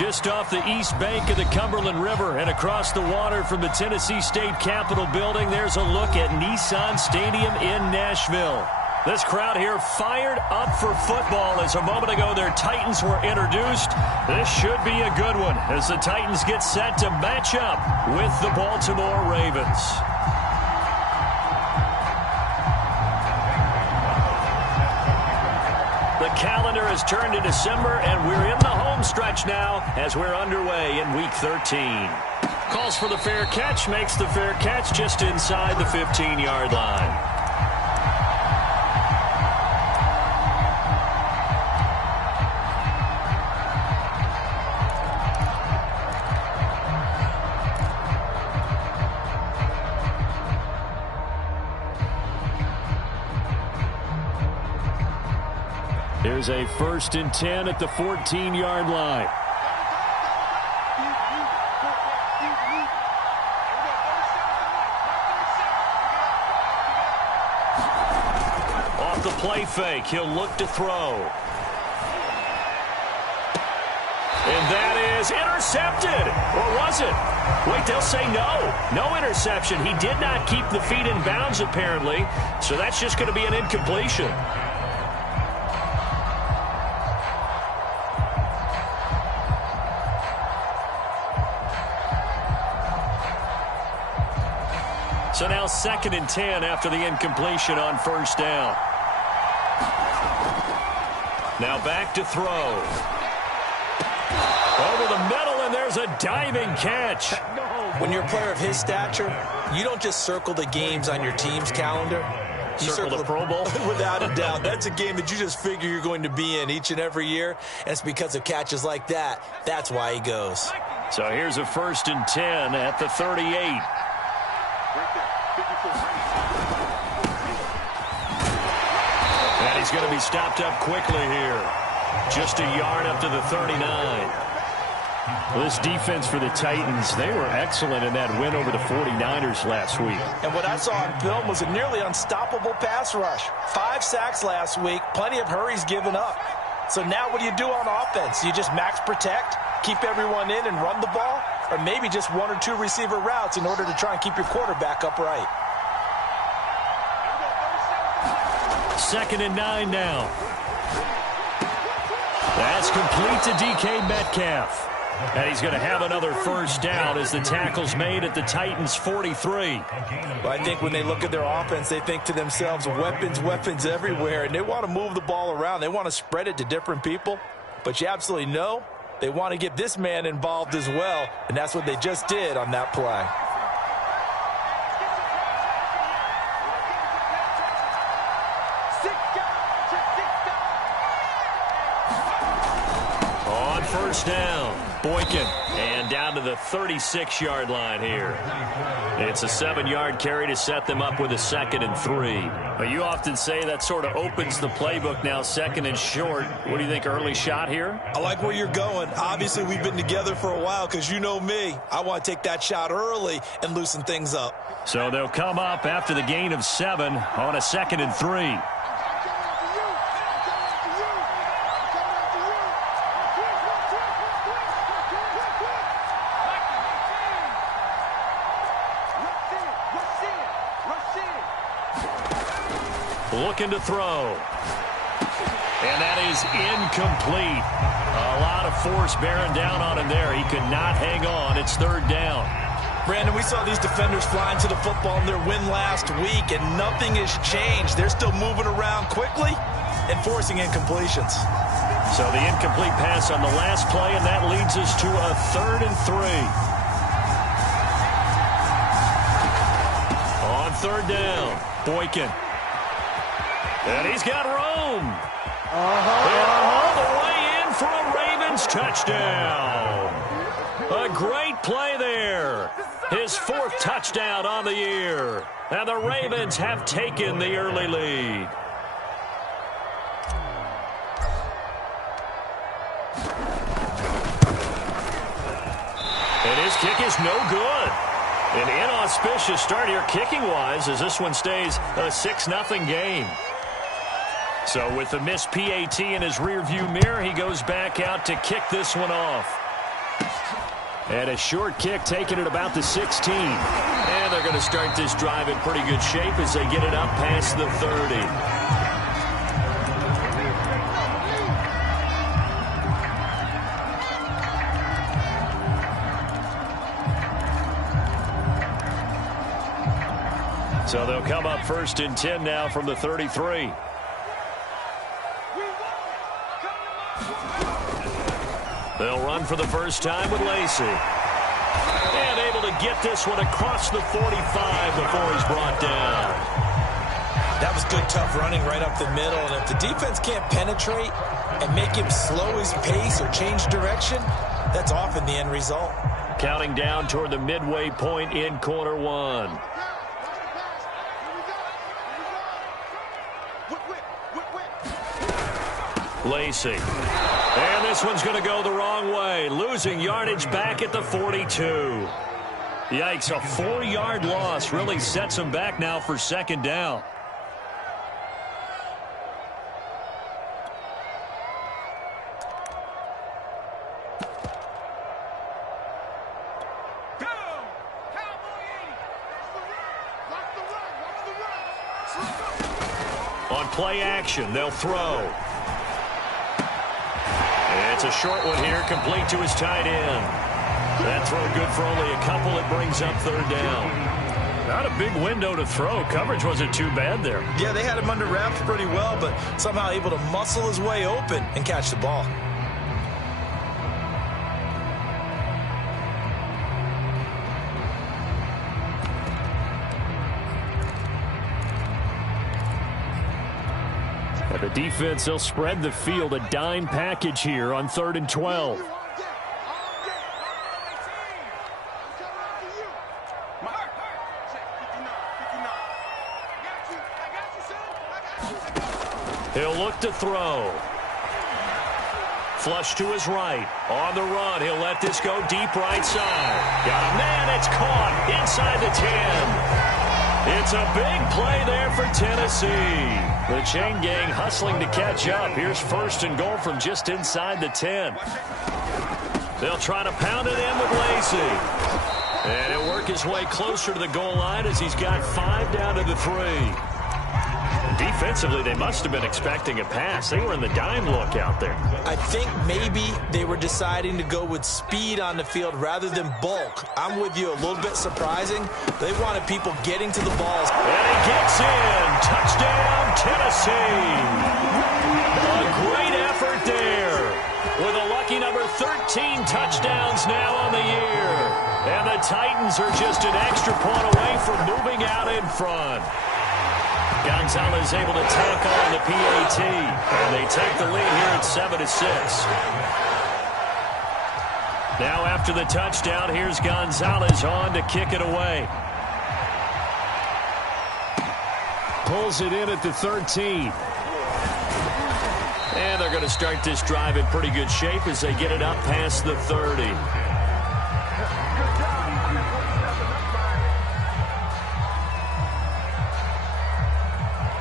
Just off the east bank of the Cumberland River and across the water from the Tennessee State Capitol building, there's a look at Nissan Stadium in Nashville. This crowd here fired up for football as a moment ago their Titans were introduced. This should be a good one as the Titans get set to match up with the Baltimore Ravens. The calendar has turned to December, and we're in the home stretch now as we're underway in Week 13. Calls for the fair catch, makes the fair catch just inside the 15-yard line. Here's a 1st and 10 at the 14-yard line. Off the play fake, he'll look to throw. And that is intercepted. Or was it? Wait, they'll say no. No interception. He did not keep the feet in bounds, apparently. So that's just going to be an incompletion. So now 2nd and 10 after the incompletion on 1st down. Now back to throw. Over the middle, and there's a diving catch. When you're a player of his stature, you don't just circle the games on your team's calendar. You circle the Pro Bowl? Without a doubt. That's a game that you just figure you're going to be in each and every year. And it's because of catches like that. That's why he goes. So here's a 1st and 10 at the 38. And he's going to be stopped up quickly here. Just a yard up to the 39. Well, this defense for the Titans, they were excellent in that win over the 49ers last week. And what I saw on film was a nearly unstoppable pass rush. 5 sacks last week, plenty of hurries given up. So now what do you do on offense? You just max protect, keep everyone in and run the ball? Or maybe just 1 or 2 receiver routes in order to try and keep your quarterback upright? 2nd and 9 now. That's complete to DK Metcalf. And he's going to have another 1st down as the tackle's made at the Titans' 43. Well, I think when they look at their offense, they think to themselves, weapons everywhere, and they want to move the ball around. They want to spread it to different people. But you absolutely know they want to get this man involved as well, and that's what they just did on that play. On 1st down, Boykin, and down to the 36-yard line here. It's a 7-yard carry to set them up with a 2nd and 3. But you often say that sort of opens the playbook now, 2nd and short. What do you think, early shot here? I like where you're going. Obviously, we've been together for a while because you know me. I want to take that shot early and loosen things up. So they'll come up after the gain of 7 on a 2nd and 3. Looking to throw. And that is incomplete. A lot of force bearing down on him there. He could not hang on. It's 3rd down. Brandon, we saw these defenders flying to the football in their win last week, and nothing has changed. They're still moving around quickly and forcing incompletions. So the incomplete pass on the last play, and that leads us to a 3rd and 3. On 3rd down, Boykin. And he's got room. And all the way in for a Ravens touchdown. A great play there. His 4th touchdown on the year. And the Ravens have taken the early lead. And his kick is no good. An inauspicious start here kicking-wise as this one stays a 6-0 game. So with the missed PAT in his rearview mirror, he goes back out to kick this one off. And a short kick taken at about the 16. And they're going to start this drive in pretty good shape as they get it up past the 30. So they'll come up 1st and 10 now from the 33. They'll run for the first time with Lacy. And able to get this one across the 45 before he's brought down. That was good, tough running right up the middle. And if the defense can't penetrate and make him slow his pace or change direction, that's often the end result. Counting down toward the midway point in quarter one. Lacy. And this one's going to go the wrong way. Losing yardage back at the 42. Yikes, a 4-yard loss really sets him back now for 2nd down. On play action, they'll throw. It's a short one here, complete to his tight end. That throw good for only a couple. It brings up 3rd down. Not a big window to throw. Coverage wasn't too bad there. Yeah, they had him under wraps pretty well, but somehow able to muscle his way open and catch the ball. And the defense, they'll spread the field, a dime package here on 3rd and 12. He'll look to throw. Flush to his right. On the run, he'll let this go deep right side. Got a man, it's caught inside the 10. It's a big play there for Tennessee. The chain gang hustling to catch up. Here's 1st and goal from just inside the 10. They'll try to pound it in with Lacy. And he'll work his way closer to the goal line as he's got 5 down to the 3. Defensively, they must have been expecting a pass. They were in the dime look out there. I think maybe they were deciding to go with speed on the field rather than bulk. I'm with you, a little bit surprising. They wanted people getting to the balls. And he gets in. Touchdown, Tennessee. A great effort there. With a lucky number 13 touchdowns now on the year. And the Titans are just an extra point away from moving out in front. Gonzalez able to tack on the PAT. And they take the lead here at 7-6. Now after the touchdown, here's Gonzalez on to kick it away. Pulls it in at the 13. And they're going to start this drive in pretty good shape as they get it up past the 30.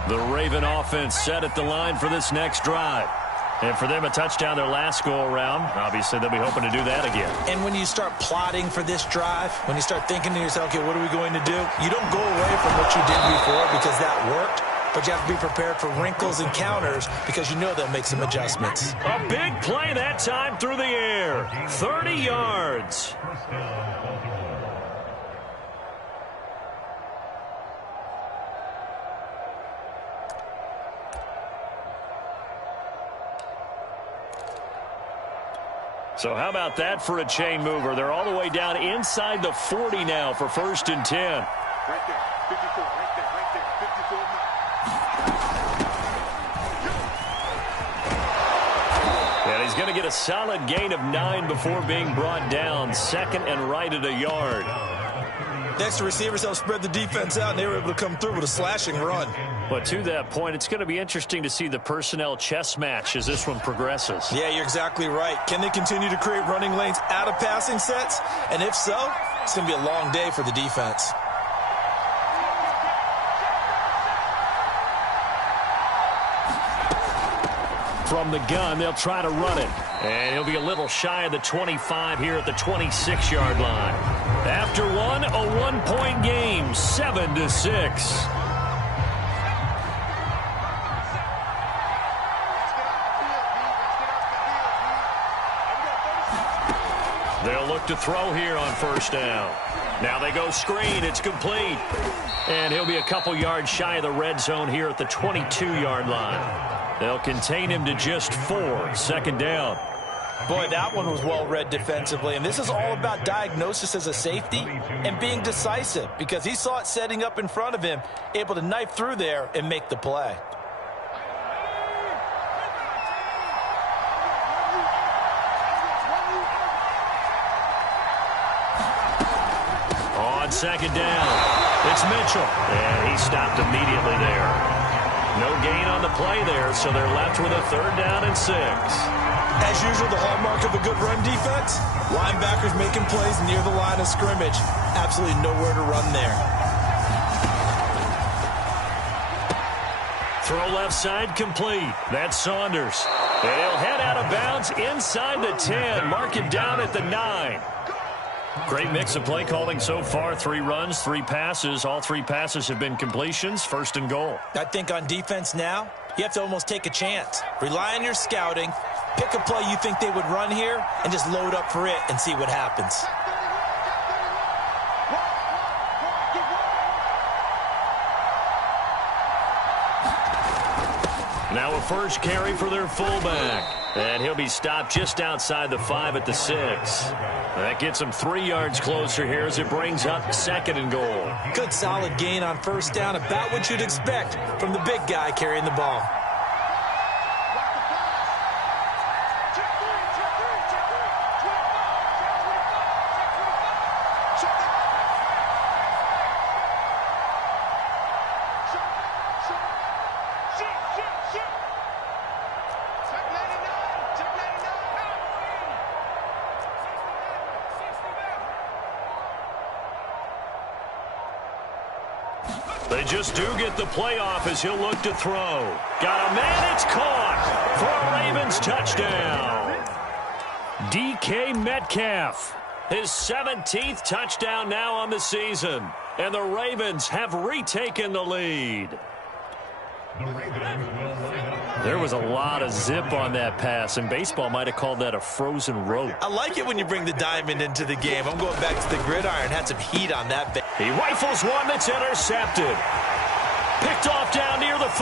The Raven offense set at the line for this next drive. And for them, a touchdown their last go-around. Obviously, they'll be hoping to do that again. And when you start plotting for this drive, when you start thinking to yourself, okay, what are we going to do? You don't go away from what you did before because that worked. But you have to be prepared for wrinkles and counters because you know they'll make some adjustments. A big play that time through the air. 30 yards. So how about that for a chain mover? They're all the way down inside the 40 now for 1st and 10. Right there, 54, right there, 54 now. And he's going to get a solid gain of 9 before being brought down. 2nd and right at a yard. Next, the receivers helped spread the defense out, and they were able to come through with a slashing run. But to that point, it's going to be interesting to see the personnel chess match as this one progresses. Yeah, you're exactly right. Can they continue to create running lanes out of passing sets? And if so, it's going to be a long day for the defense. From the gun, they'll try to run it. And he'll be a little shy of the 25 here at the 26-yard line. After one, a one-point game, 7-6. They'll look to throw here on first down. Now they go screen. It's complete. And he'll be a couple yards shy of the red zone here at the 22-yard line. They'll contain him to just 4. Second down. Boy, that one was well read defensively. And this is all about diagnosis as a safety and being decisive, because he saw it setting up in front of him, able to knife through there and make the play. On second down, it's Mitchell. And he stopped immediately there. No gain on the play there, so they're left with a 3rd down and 6. As usual, the hallmark of a good run defense, linebackers making plays near the line of scrimmage. Absolutely nowhere to run there. Throw left side complete. That's Saunders. And he'll head out of bounds inside the 10. Mark him down at the 9. Great mix of play calling so far. 3 runs, 3 passes. All 3 passes have been completions. 1st and goal. I think on defense now, you have to almost take a chance. Rely on your scouting. Pick a play you think they would run here and just load up for it and see what happens. Now a first carry for their fullback. And he'll be stopped just outside the 5 at the 6. That gets him 3 yards closer here as it brings up 2nd and goal. Good solid gain on first down, about what you'd expect from the big guy carrying the ball. They just do get the play off as he'll look to throw. Got a man, it's caught for a Ravens touchdown. DK Metcalf, his 17th touchdown now on the season. And the Ravens have retaken the lead. There was a lot of zip on that pass, and baseball might have called that a frozen rope. I like it when you bring the diamond into the game. I'm going back to the gridiron. Had some heat on that. He rifles one that's intercepted. Picked off down near the 5.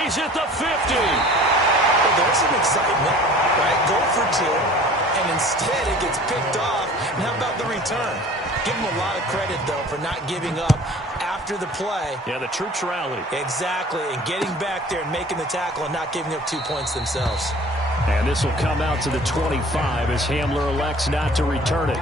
He's at the 50. Well, there's some excitement, right? Go for 2, and instead it gets picked off. And how about the return? Give him a lot of credit, though, for not giving up after the play. Yeah, the troops rallied. Exactly, and getting back there and making the tackle and not giving up 2 points themselves. And this will come out to the 25 as Hamler elects not to return it.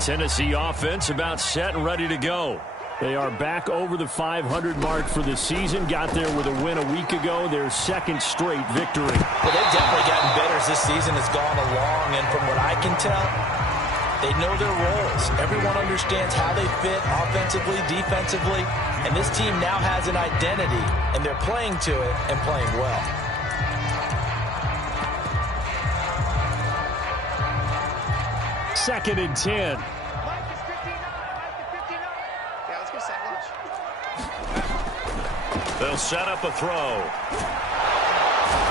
Tennessee offense about set and ready to go. They are back over the 500 mark for the season. Got there with a win a week ago. Their 2nd straight victory. Well, they've definitely gotten better as this season has gone along. And from what I can tell, they know their roles. Everyone understands how they fit offensively, defensively. And this team now has an identity. And they're playing to it and playing well. Second and 10. They'll set up a throw.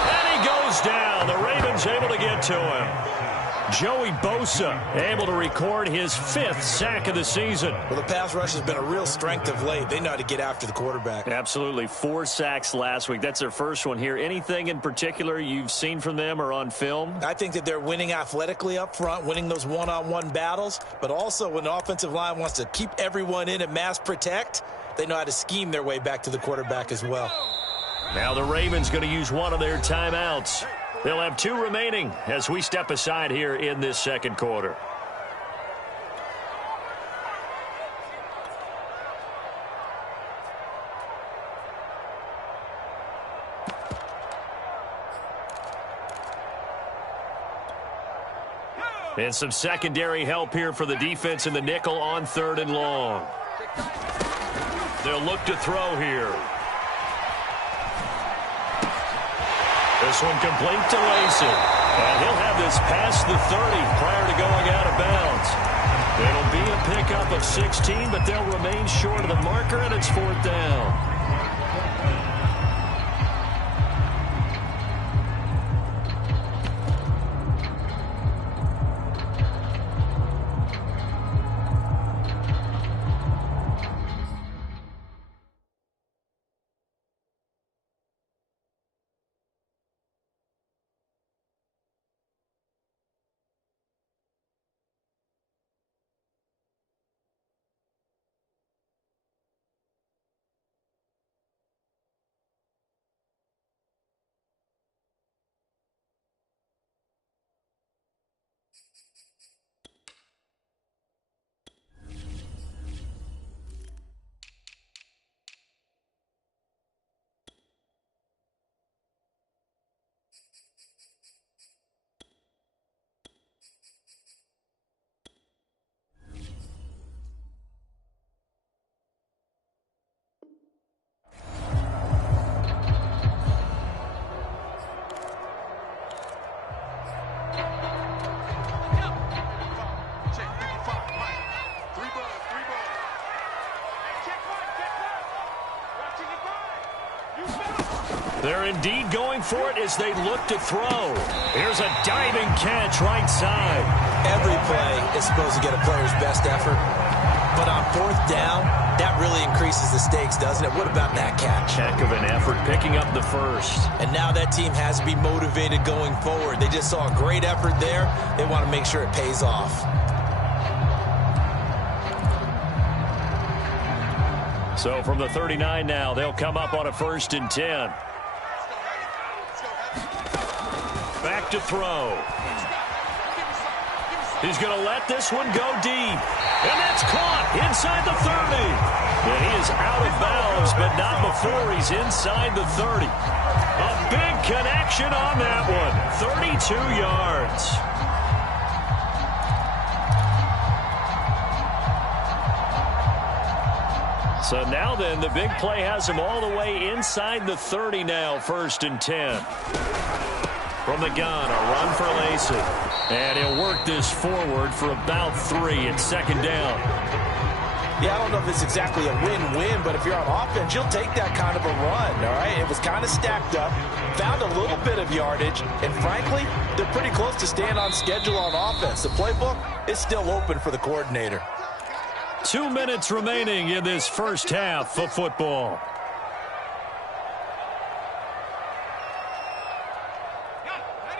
And he goes down. The Ravens able to get to him. Joey Bosa able to record his 5th sack of the season. Well, the pass rush has been a real strength of late. They know how to get after the quarterback. Absolutely. 4 sacks last week. That's their first one here. Anything in particular you've seen from them or on film? I think that they're winning athletically up front, winning those one-on-one battles, but also when the offensive line wants to keep everyone in and mass protect, they know how to scheme their way back to the quarterback as well. Now the Ravens going to use one of their timeouts. They'll have 2 remaining as we step aside here in this 2nd quarter. And some secondary help here for the defense in the nickel on 3rd and long. They'll look to throw here. This one complete to Lacey. And he'll have this past the 30 prior to going out of bounds. It'll be a pickup of 16, but they'll remain short of the marker, and it's 4th down. They're indeed going for it as they look to throw. Here's a diving catch right side. Every play is supposed to get a player's best effort. But on 4th down, that really increases the stakes, doesn't it? What about that catch? Heck of an effort picking up the first. And now that team has to be motivated going forward. They just saw a great effort there. They want to make sure it pays off. So from the 39 now, they'll come up on a 1st and 10. Back to throw. He's going to let this one go deep. And that's caught inside the 30. And he is out of bounds, but not before he's inside the 30. A big connection on that one. 32 yards. So now then, the big play has him all the way inside the 30 now, 1st and 10. From the gun, a run for Lacey. And he'll work this forward for about 3. It's 2nd down. Yeah, I don't know if it's exactly a win-win, but if you're on offense, you'll take that kind of a run, all right? It was kind of stacked up, found a little bit of yardage, and frankly, they're pretty close to staying on schedule on offense. The playbook is still open for the coordinator. 2 minutes remaining in this first half of football.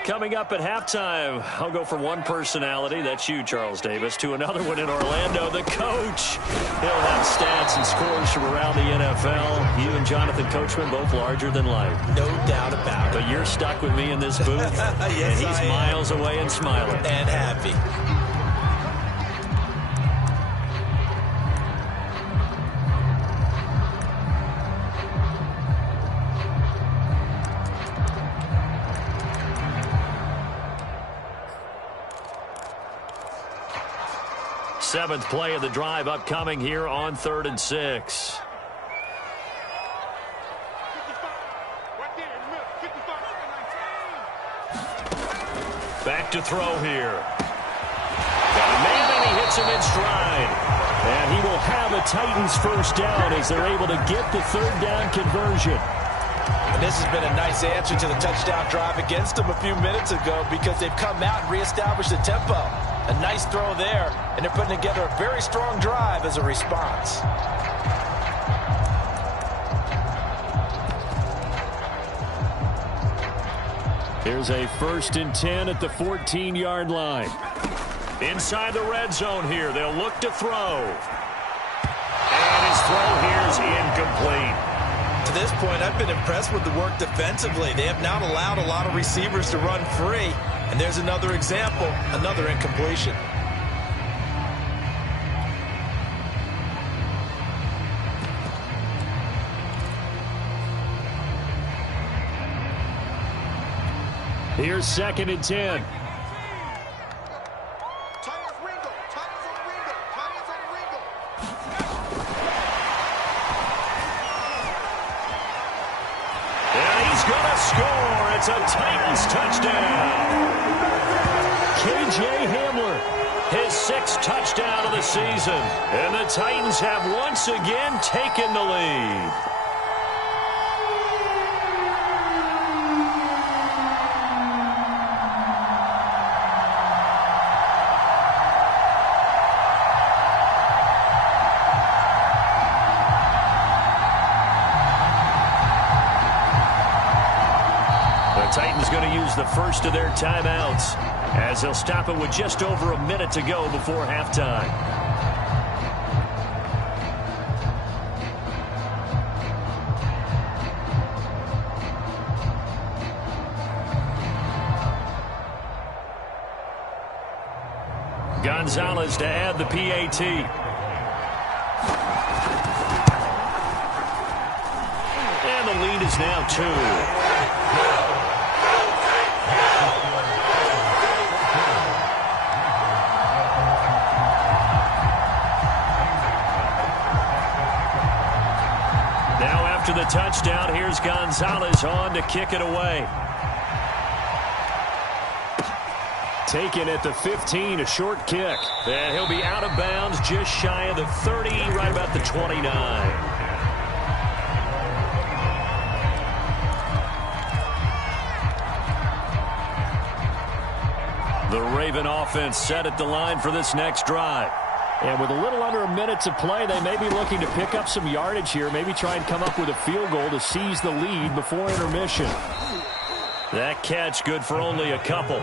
Coming up at halftime, I'll go from one personality, that's you, Charles Davis, to another one in Orlando, the coach. He'll have stats and scores from around the NFL. You and Jonathan Coachman, both larger than life. No doubt about it. But you're stuck with me in this booth, yes, and he's miles away and smiling. And happy. Seventh play of the drive upcoming here on 3rd and 6. Back to throw here. Got a man and he hits him in stride. And he will have a Titans first down as they're able to get the 3rd down conversion. And this has been a nice answer to the touchdown drive against them a few minutes ago because they've come out and reestablished the tempo. A nice throw there, and they're putting together a very strong drive as a response. Here's a 1st and 10 at the 14-yard line. Inside the red zone here, they'll look to throw. And his throw here is incomplete. To this point, I've been impressed with the work defensively. They have not allowed a lot of receivers to run free. And there's another example, another incompletion. Here's 2nd and 10. score. It's a Titans touchdown. KJ Hamler, his 6th touchdown of the season. And the Titans have once again taken the lead. The Titans going to use the first of their timeouts as they'll stop it with just over a minute to go before halftime. Gonzalez to add the PAT. And the lead is now 2. To the touchdown, here's Gonzalez on to kick it away. Taken at the 15, a short kick. And he'll be out of bounds just shy of the 30, right about the 29. The Raven offense set at the line for this next drive. And with a little under a minute to play, they may be looking to pick up some yardage here, maybe try and come up with a field goal to seize the lead before intermission. That catch good for only a couple.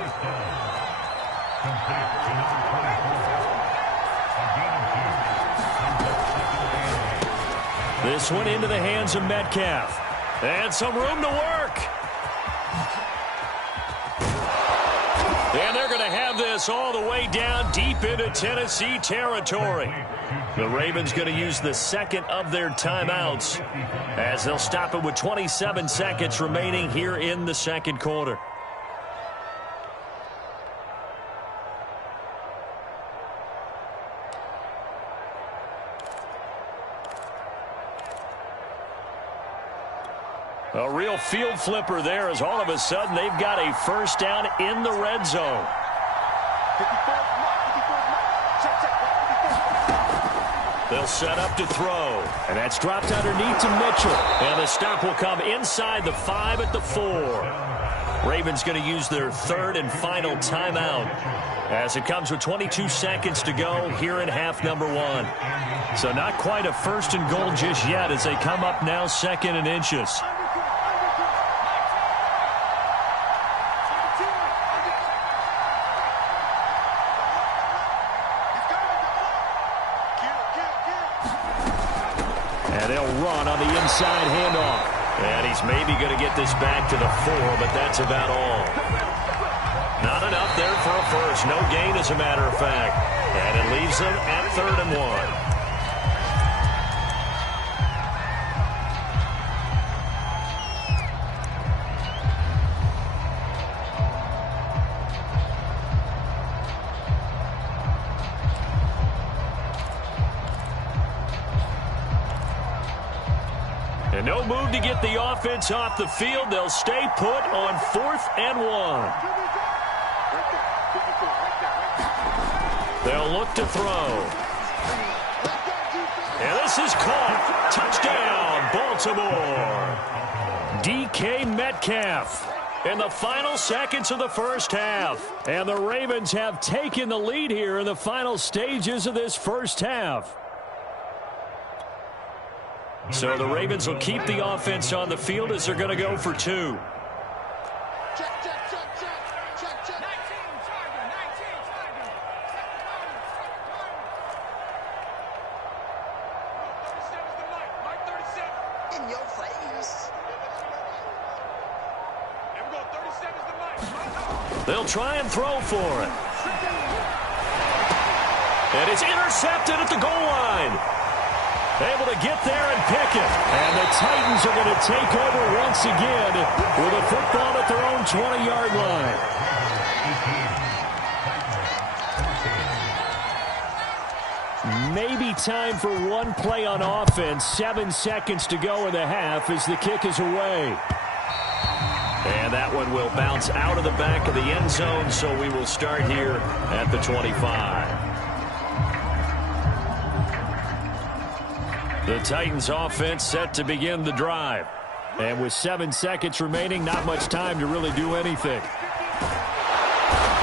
This one into the hands of Metcalf. And some room to work. And they're going to have this all the way down deep into Tennessee territory. The Ravens going to use the second of their timeouts as they'll stop it with 27 seconds remaining here in the second quarter. A real field flipper there as all of a sudden they've got a first down in the red zone. They'll set up to throw. And that's dropped underneath to Mitchell. And the stop will come inside the 5 at the 4. Ravens going to use their third and final timeout as it comes with 22 seconds to go here in half number 1. So not quite a first and goal just yet as they come up now second and inches. And they'll run on the inside handoff. And he's maybe going to get this back to the 4, but that's about all. Not enough there for a first. No gain, as a matter of fact. And it leaves them at 3rd and 1. And no move to get the offense off the field. They'll stay put on 4th and 1. They'll look to throw. And this is caught. Touchdown, Baltimore. DK Metcalf in the final seconds of the first half. And the Ravens have taken the lead here in the final stages of this first half. So the Ravens will keep the offense on the field as they're going to go for 2. In your face. They'll try and throw for it. And it's intercepted at the goal line. Able to get there and pick it. And the Titans are going to take over once again with a football at their own 20-yard line. Maybe time for one play on offense. 7 seconds to go in the half as the kick is away. And that one will bounce out of the back of the end zone, so we will start here at the 25. The Titans offense set to begin the drive. And with 7 seconds remaining, not much time to really do anything.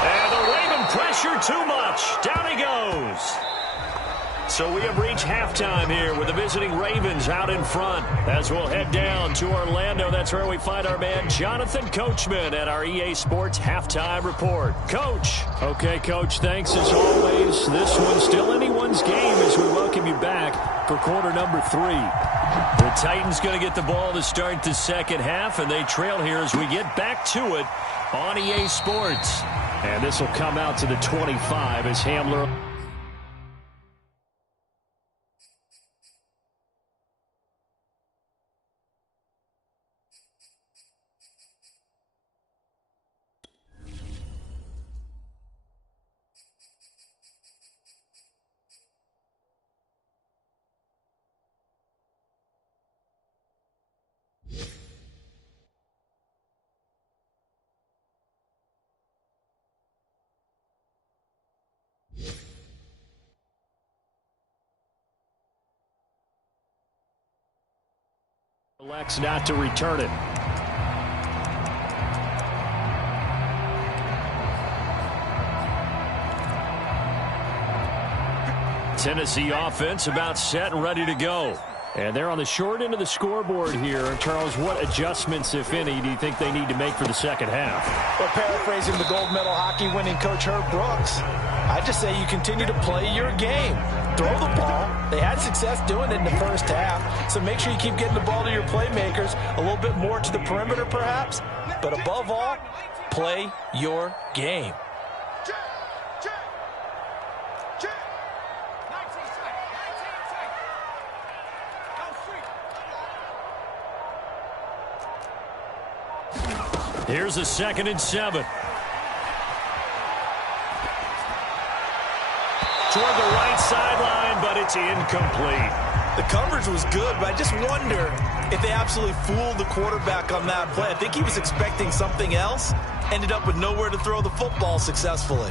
And the Raven pressure too much. Down he goes. So we have reached halftime here with the visiting Ravens out in front. As we'll head down to Orlando, that's where we find our man Jonathan Coachman at our EA Sports Halftime Report. Coach. Okay, Coach, thanks as always. This one's still anyone's game as we welcome you back for quarter number 3. The Titans going to get the ball to start the second half, and they trail here as we get back to it on EA Sports. And this will come out to the 25 as Hamler... elects not to return it. Tennessee offense about set and ready to go. And they're on the short end of the scoreboard here. Charles, what adjustments, if any, do you think they need to make for the second half? Well, paraphrasing the gold medal hockey winning coach Herb Brooks, I just say you continue to play your game. Throw the ball. They had success doing it in the first half, so make sure you keep getting the ball to your playmakers, a little bit more to the perimeter perhaps, but above all, play your game. Here's a 2nd and 7. Toward the right sideline, but it's incomplete. The coverage was good, but I just wonder if they absolutely fooled the quarterback on that play. I think he was expecting something else, ended up with nowhere to throw the football successfully.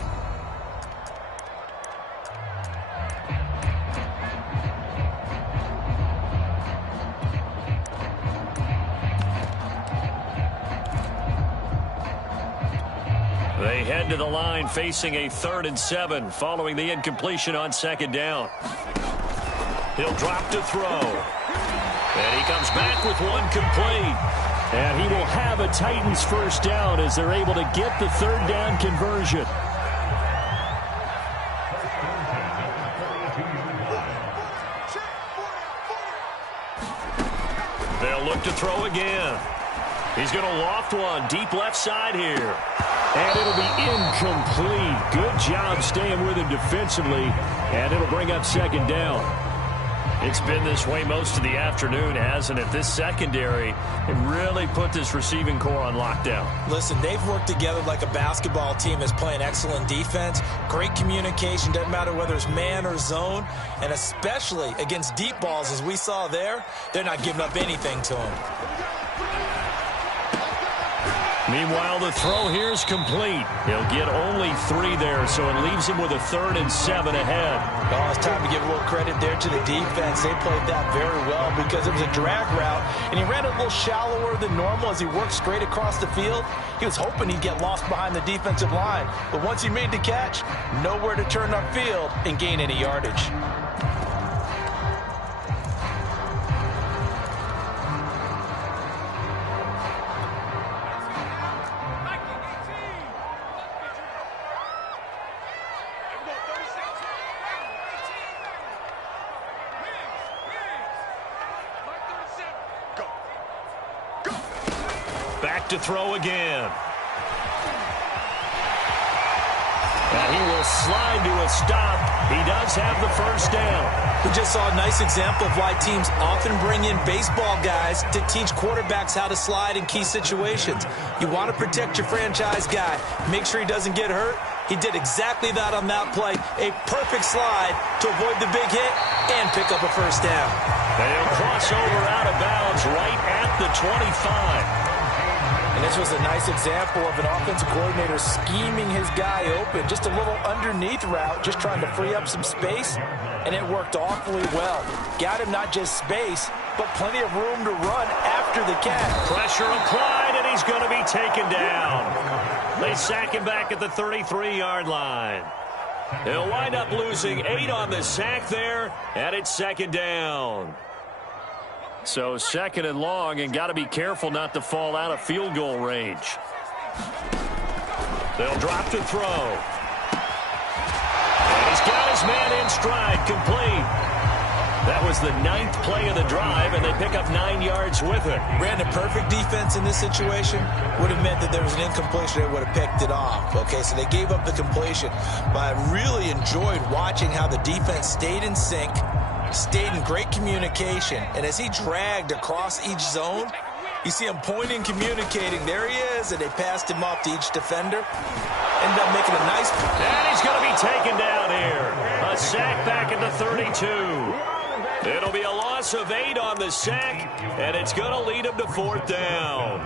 They head to the line facing a 3rd and 7 following the incompletion on 2nd down. He'll drop to throw. And he comes back with one complete. And he will have a Titans first down as they're able to get the 3rd down conversion. They'll look to throw again. He's going to loft one deep left side here. And it'll be incomplete. Good job staying with him defensively. And it'll bring up 2nd down. It's been this way most of the afternoon, hasn't it? This secondary really put this receiving core on lockdown. Listen, they've worked together like a basketball team that's playing excellent defense. Great communication, doesn't matter whether it's man or zone. And especially against deep balls, as we saw there, they're not giving up anything to them. Meanwhile, the throw here is complete. He'll get only 3 there, so it leaves him with a 3rd and 7 ahead. Oh, it's time to give a little credit there to the defense. They played that very well because it was a drag route, and he ran a little shallower than normal as he worked straight across the field. He was hoping he'd get lost behind the defensive line, but once he made the catch, nowhere to turn upfield and gain any yardage. To throw again. And he will slide to a stop. He does have the first down. We just saw a nice example of why teams often bring in baseball guys to teach quarterbacks how to slide in key situations. You want to protect your franchise guy. Make sure he doesn't get hurt. He did exactly that on that play. A perfect slide to avoid the big hit and pick up a first down. They'll cross over out of bounds right at the 25. And this was a nice example of an offensive coordinator scheming his guy open. Just a little underneath route, just trying to free up some space, and it worked awfully well. Got him not just space, but plenty of room to run after the catch. Pressure applied, and he's going to be taken down. They sack him back at the 33-yard line. He'll wind up losing 8 on the sack there, and it's second down. So second and long, and got to be careful not to fall out of field goal range. They'll drop to throw. And he's got his man in stride, complete. That was the 9th play of the drive, and they pick up 9 yards with it. Brandon, perfect defense in this situation would have meant that there was an incompletion. They would have picked it off. Okay, so they gave up the completion. But I really enjoyed watching how the defense stayed in sync, stayed in great communication, and as he dragged across each zone, you see him pointing, communicating. There he is, and they passed him off to each defender. Ended up making a nice... And he's going to be taken down here. A sack back at the 32. It'll be a loss of 8 on the sack, and it's going to lead him to 4th down.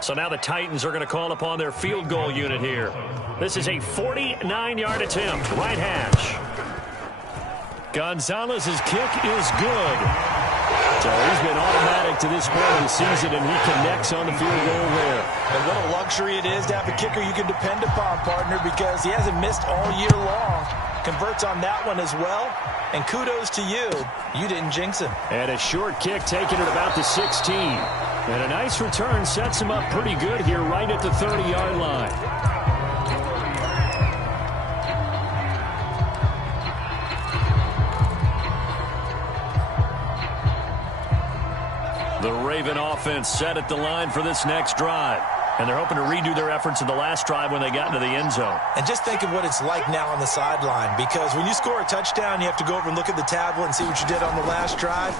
So now the Titans are going to call upon their field goal unit here. This is a 49-yard attempt, right hash. Gonzalez's kick is good. So he's been automatic to this point of the season, and he connects on the field goal there. And what a luxury it is to have a kicker you can depend upon, partner, because he hasn't missed all year long. Converts on that one as well. And kudos to you. You didn't jinx him. And a short kick taken at about the 16. And a nice return sets him up pretty good here right at the 30-yard line. The Raven offense set at the line for this next drive. And they're hoping to redo their efforts in the last drive when they got into the end zone. And just think of what it's like now on the sideline, because when you score a touchdown, you have to go over and look at the tablet and see what you did on the last drive.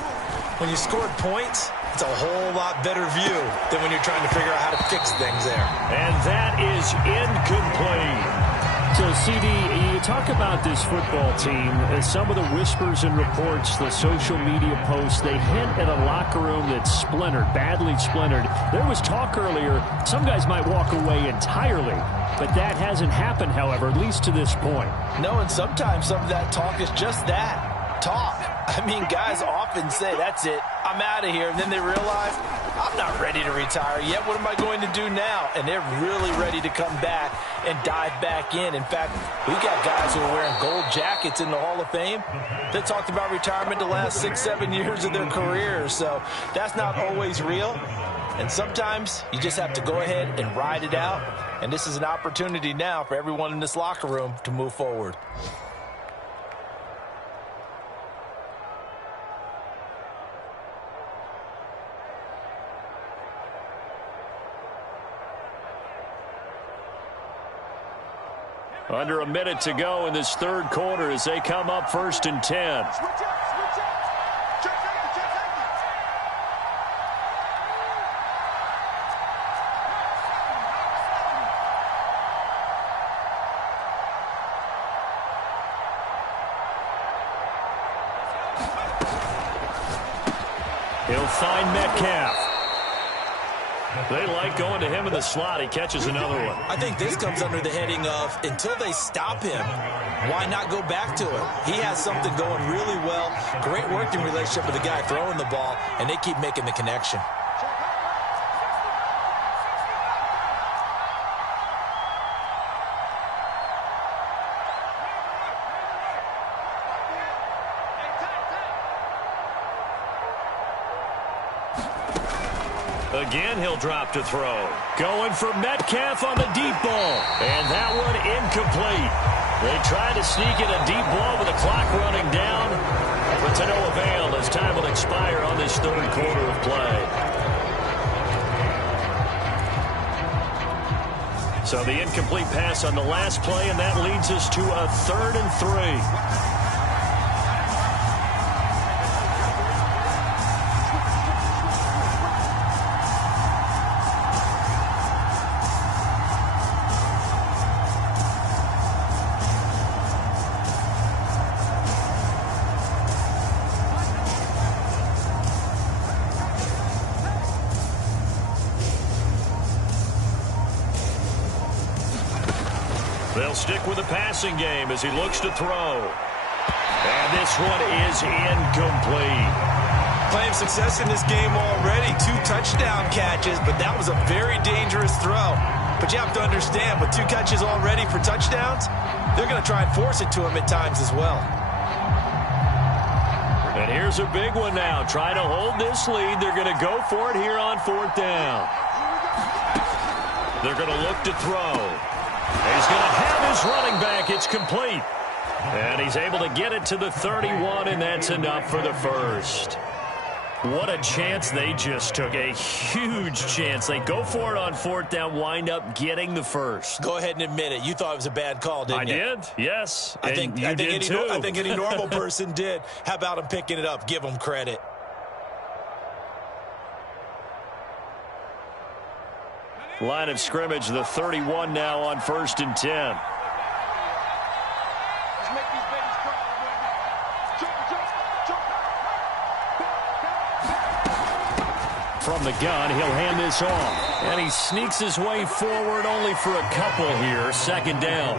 When you scored points, it's a whole lot better view than when you're trying to figure out how to fix things there. And that is incomplete. So, CD, you talk about this football team, some of the whispers and reports, the social media posts, they hint at a locker room that's splintered, badly splintered. There was talk earlier, some guys might walk away entirely, but that hasn't happened, however, at least to this point. No, and sometimes some of that talk is just that, talk. I mean, guys often say, that's it, I'm out of here, and then they realize, I'm not ready to retire yet. What am I going to do now? And they're really ready to come back and dive back in. In fact, we got guys who are wearing gold jackets in the Hall of Fame that talked about retirement the last 6-7 years of their careers. So that's not always real. And sometimes you just have to go ahead and ride it out. And this is an opportunity now for everyone in this locker room to move forward. Under a minute to go in this third quarter as they come up 1st and 10. He'll find Metcalf. They like going to him in the slot. He catches another one. I think this comes under the heading of, until they stop him, why not go back to him? He has something going really well. Great working relationship with the guy throwing the ball, and they keep making the connection. Again, he'll drop to throw. Going for Metcalf on the deep ball. And that one incomplete. They tried to sneak in a deep ball with the clock running down. But to no avail as time will expire on this third quarter of play. So the incomplete pass on the last play, and that leads us to a 3rd and 3. They'll stick with the passing game as he looks to throw. And this one is incomplete. Claim success in this game already. 2 touchdown catches, but that was a very dangerous throw. But you have to understand, with 2 catches already for touchdowns, they're going to try and force it to him at times as well. And here's a big one now. Try to hold this lead. They're going to go for it here on 4th down. They're going to look to throw. He's going to have his running back. It's complete. And he's able to get it to the 31, and that's enough for the first. What a chance they just took. A huge chance. They go for it on 4th down, wind up getting the first. Go ahead and admit it. You thought it was a bad call, didn't you? I did, yes. I think any normal person did. How about him picking it up? Give him credit. Line of scrimmage, the 31 now on 1st and 10. From the gun, he'll hand this off. And he sneaks his way forward only for a couple here. 2nd down.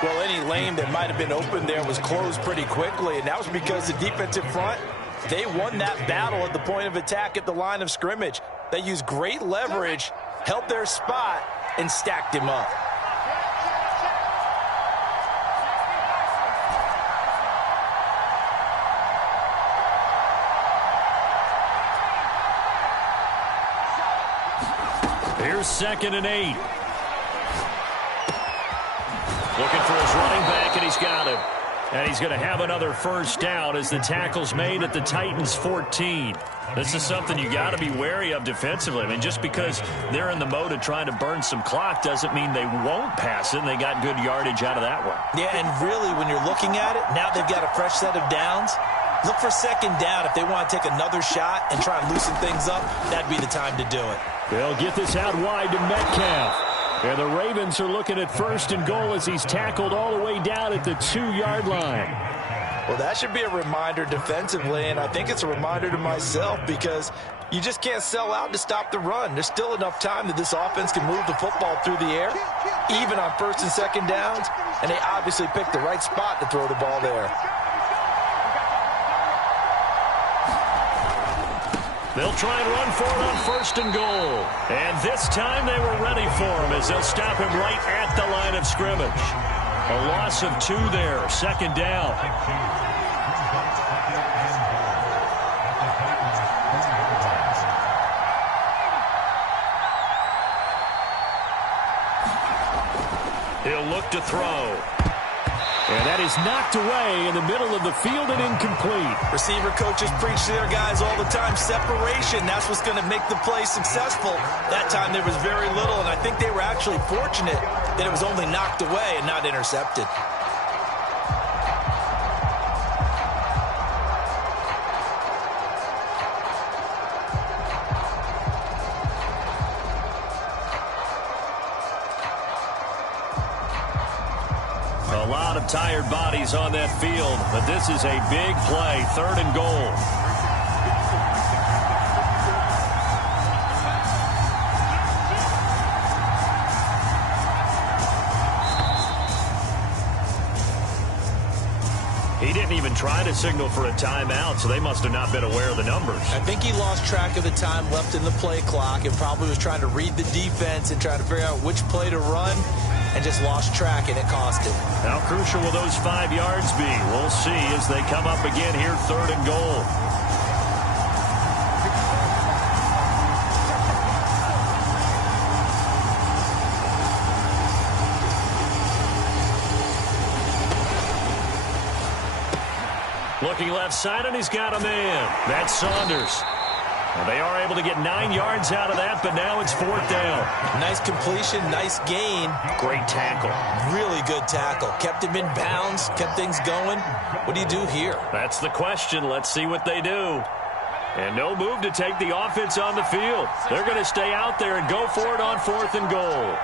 Well, any lane that might have been open there was closed pretty quickly, and that was because the defensive front, they won that battle at the point of attack at the line of scrimmage. They used great leverage, held their spot, and stacked him up. Here's 2nd and 8. Looking for his running back, and he's got him. And he's going to have another first down as the tackle's made at the Titans' 14. This is something you got to be wary of defensively. I mean, just because they're in the mode of trying to burn some clock doesn't mean they won't pass it, and they got good yardage out of that one. Yeah, and really, when you're looking at it, now they've got a fresh set of downs. Look for 2nd down. If they want to take another shot and try and loosen things up, that'd be the time to do it. They'll get this out wide to Metcalf. And the Ravens are looking at 1st and goal as he's tackled all the way down at the 2-yard line. Well, that should be a reminder defensively, and I think it's a reminder to myself because you just can't sell out to stop the run. There's still enough time that this offense can move the football through the air, even on 1st and 2nd downs, and they obviously picked the right spot to throw the ball there. They'll try and run for it on 1st and goal. And this time they were ready for him as they'll stop him right at the line of scrimmage. A loss of 2 there, 2nd down. He'll look to throw. And that is knocked away in the middle of the field and incomplete. Receiver coaches preach to their guys all the time. Separation, that's what's going to make the play successful. That time there was very little, and I think they were actually fortunate that it was only knocked away and not intercepted. A lot of tired bodies on that field, but this is a big play, 3rd and goal. He didn't even try to signal for a timeout, so they must have not been aware of the numbers. I think he lost track of the time left in the play clock and probably was trying to read the defense and trying to figure out which play to run, and just lost track, and it cost him. How crucial will those 5 yards be? We'll see as they come up again here, 3rd and goal. Looking left side, and he's got a man. That's Saunders. Well, they are able to get 9 yards out of that, but now it's 4th down. Nice completion, nice gain. Great tackle. Really good tackle. Kept him in bounds, kept things going. What do you do here? That's the question. Let's see what they do. And no move to take the offense on the field. They're going to stay out there and go for it on 4th and goal.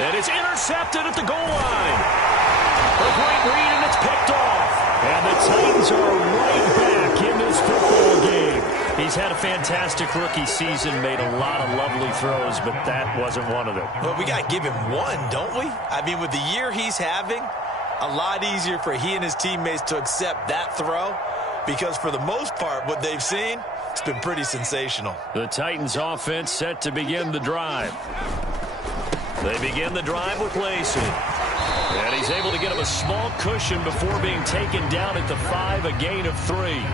And it's intercepted at the goal line. A great read, and it's picked off. And the Titans are right back in this football game. He's had a fantastic rookie season, made a lot of lovely throws, but that wasn't one of them. Well, we got to give him one, don't we? I mean, with the year he's having, a lot easier for he and his teammates to accept that throw, because for the most part, what they've seen, it's been pretty sensational. The Titans offense set to begin the drive. They begin the drive with Lacey. And he's able to get him a small cushion before being taken down at the 5, a gain of 3.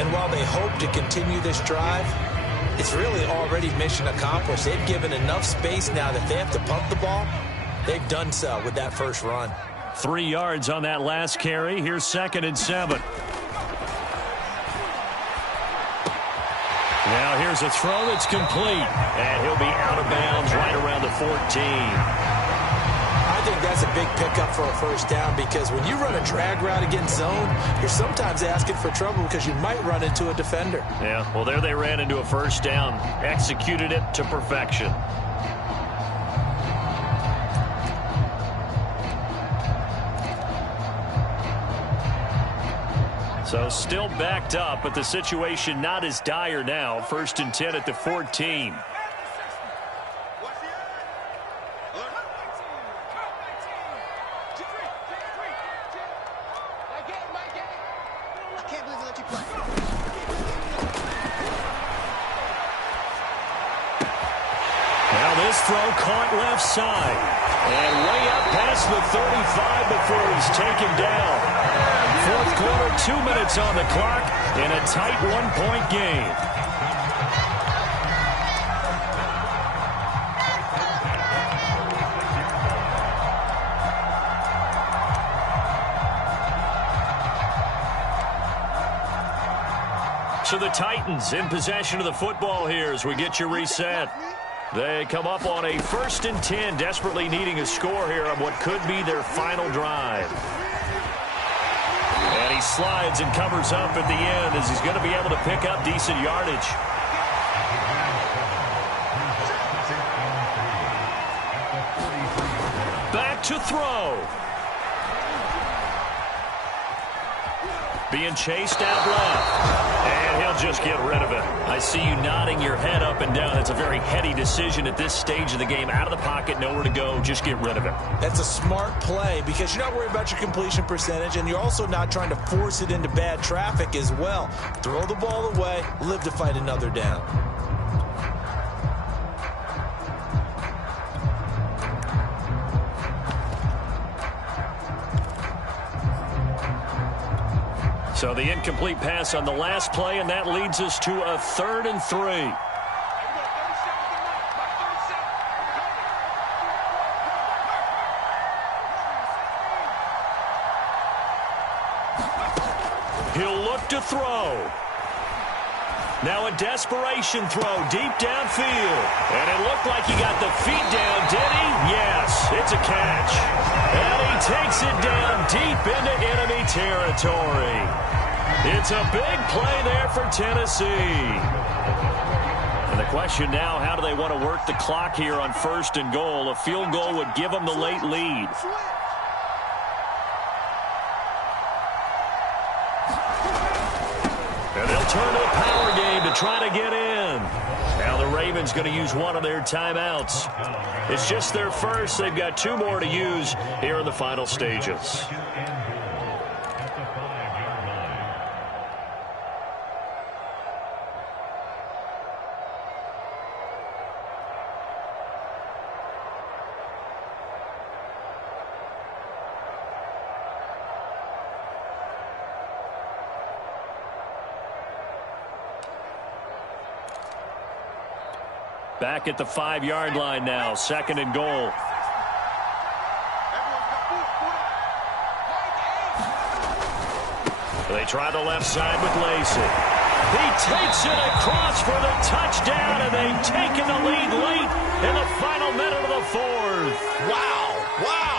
And while they hope to continue this drive, it's really already mission accomplished. They've given enough space now that they have to pump the ball. They've done so with that first run. 3 yards on that last carry. Here's 2nd and 7. Now here's a throw that's complete. And he'll be out of bounds right around the 14. I think that's a big pickup for a first down, because when you run a drag route against zone, you're sometimes asking for trouble because you might run into a defender. Yeah, well, there they ran into a first down. Executed it to perfection. So still backed up, but the situation not as dire now. 1st and 10 at the 14. Throw caught left side. And way up past the 35 before he's taken down. 4th quarter, 2 minutes on the clock in a tight 1-point game. So the Titans in possession of the football here as we get you reset. They come up on a 1st and 10, desperately needing a score here on what could be their final drive. And he slides and covers up at the end as he's going to be able to pick up decent yardage. Back to throw. Being chased out left. And he'll just get rid of it. I see you nodding your head up and down. It's a very heady decision at this stage of the game. Out of the pocket, nowhere to go. Just get rid of it. That's a smart play because you're not worried about your completion percentage, and you're also not trying to force it into bad traffic as well. Throw the ball away, live to fight another down. So the incomplete pass on the last play, and that leads us to a 3rd and 3. He'll look to throw. Now a desperation throw deep downfield. And it looked like he got the feet down, did he? Yes, it's a catch. And he takes it down deep into enemy territory. It's a big play there for Tennessee. And the question now, how do they want to work the clock here on 1st and goal? A field goal would give them the late lead. And they'll turn to the power game to try to get in. Now the Ravens going to use one of their timeouts. It's just their first. They've got 2 more to use here in the final stages. Back at the 5-yard line now, 2nd and goal. They try the left side with Lacey. He takes it across for the touchdown, and they've taken the lead late in the final minute of the 4th. Wow, wow.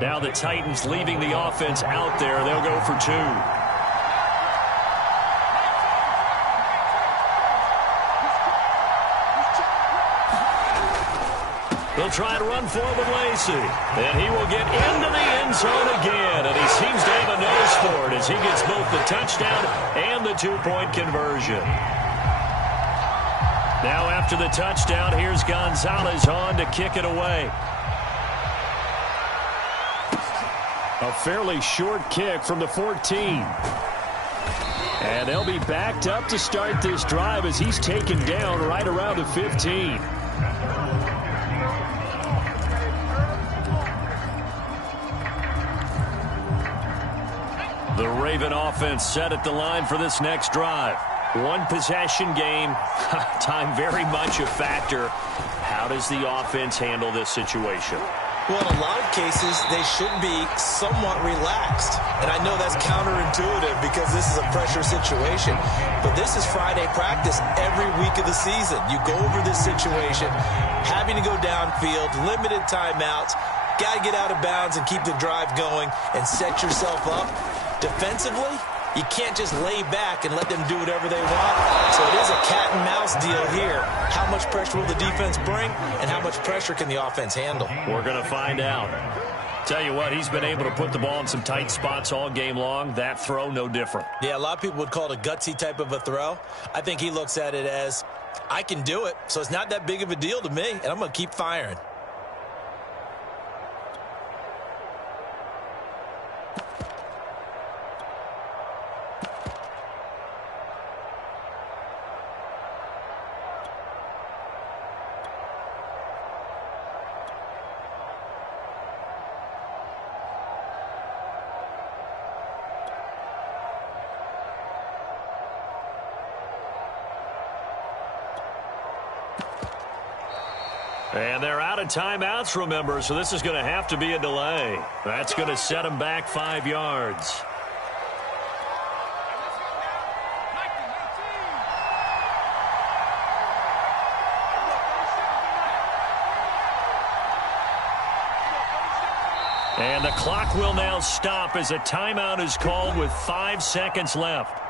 Now the Titans leaving the offense out there. They'll go for 2. They'll try to run forward Lacy. And he will get into the end zone again. And he seems to have a nose for it as he gets both the touchdown and the 2-point conversion. Now after the touchdown, here's Gonzalez on to kick it away. A fairly short kick from the 14. And they'll be backed up to start this drive as he's taken down right around the 15. The Raven offense set at the line for this next drive. One possession game. Time very much a factor. How does the offense handle this situation? Well, in a lot of cases, they should be somewhat relaxed. And I know that's counterintuitive because this is a pressure situation. But this is Friday practice every week of the season. You go over this situation, having to go downfield, limited timeouts, got to get out of bounds and keep the drive going and set yourself up. Defensively, you can't just lay back and let them do whatever they want. So it is a cat and mouse deal here. How much pressure will the defense bring, and how much pressure can the offense handle? We're going to find out. Tell you what, he's been able to put the ball in some tight spots all game long. That throw, no different. Yeah, a lot of people would call it a gutsy type of a throw. I think he looks at it as, I can do it, so it's not that big of a deal to me, and I'm going to keep firing. And they're out of timeouts, remember, so this is going to have to be a delay. That's going to set them back 5 yards. And the clock will now stop as a timeout is called with 5 seconds left.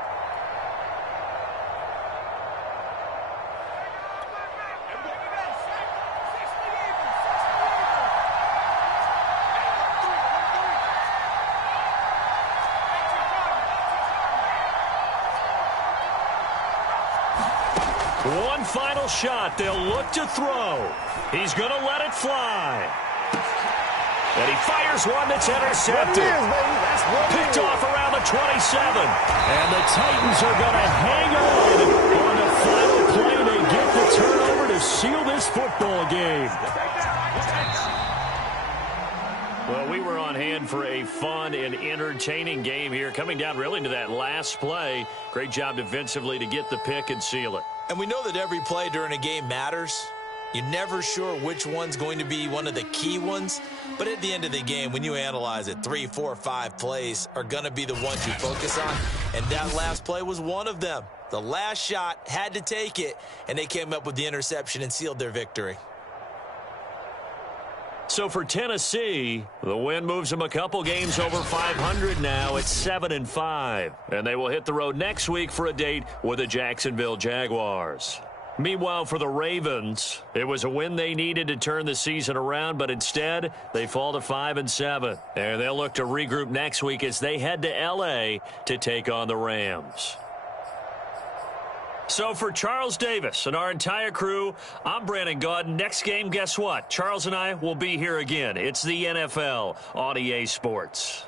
One final shot. They'll look to throw. He's going to let it fly. And he fires one that's intercepted. Picked off around the 27. And the Titans are going to hang on the final play. They get the turnover to seal this football game. Well, we were on hand for a fun and entertaining game here. Coming down really to that last play. Great job defensively to get the pick and seal it. And we know that every play during a game matters. You're never sure which one's going to be one of the key ones. But at the end of the game, when you analyze it, 3, 4, 5 plays are going to be the ones you focus on. And that last play was one of them. The last shot had to take it, and they came up with the interception and sealed their victory. So for Tennessee, the win moves them a couple games over 500 now at 7-5. And they will hit the road next week for a date with the Jacksonville Jaguars. Meanwhile, for the Ravens, it was a win they needed to turn the season around, but instead they fall to 5-7. And they'll look to regroup next week as they head to L.A. to take on the Rams. So for Charles Davis and our entire crew, I'm Brandon Gaudin. Next game, guess what? Charles and I will be here again. It's the NFL on EA Sports.